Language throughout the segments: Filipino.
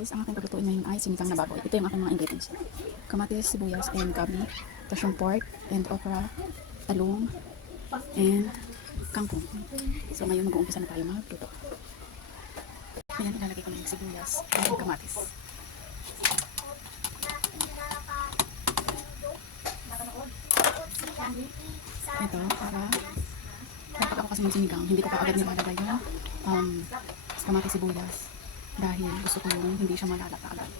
guys, ang aking paglutuin ngayon ay sinigang na baboy. Ito yung aking mga ingredients. Kamatis, sibuyas, and gabi. Tapos yung pork, and okra, talong, and kangkong. So ngayon mag-uumpisa na tayo magluto. Ayan, ilalagay ko na yung sibuyas and yung kamatis. Ito, para kapag ako kasi ng sinigang, hindi ko pa agad nilalagay yung kamatis, sibuyas. Dahil gusto ko yung hindi siya malalata agad.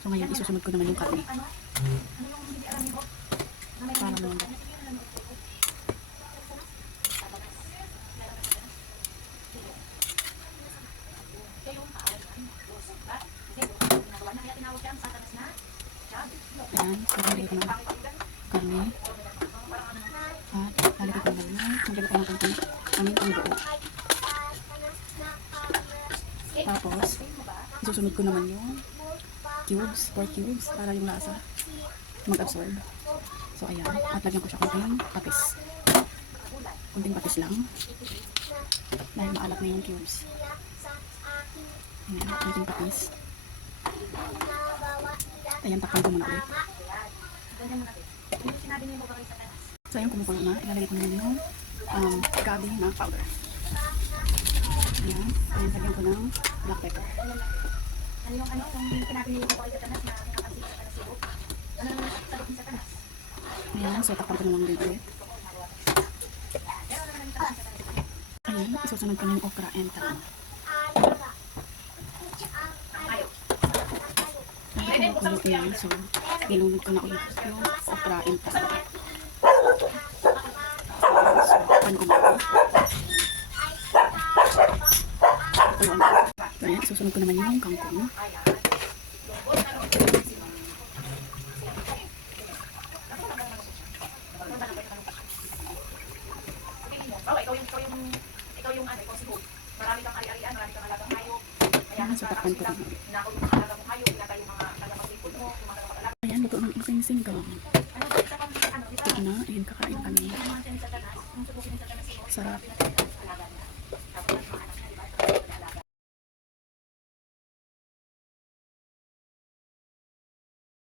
So ngayon, isusunod ko naman yung karne. Para mo ayan, so lalagay ko na karne. At lalagay ko naman ang buo. Tapos, isusunod ko naman yung cubes, pork cubes, para yung lasa mag-absorb. So ayan, at lagyan ko siya kunting patis lang dahil maalat na yung cubes. Ayan, kunting patis. Ayan, takpan ko muna ulit. So ayan, kumukulo na, ilalagay ko naman yung gabi na powder. Ayan, lagyan ko ng black pepper. Ayan, so takpan ko naman ulit. Ayan, isusunod ko na yung okra and talong. Ayan, kumukulo ko yan. So, ilunod ko na ulit yung okra and talong. So, takpan ko na. Ayan, susunod ko naman yung kangkong. Ayan, so takpan ko rin. Ayan, luto ng aking sinigang. Ito na, ayan, kakain kami. Sarap.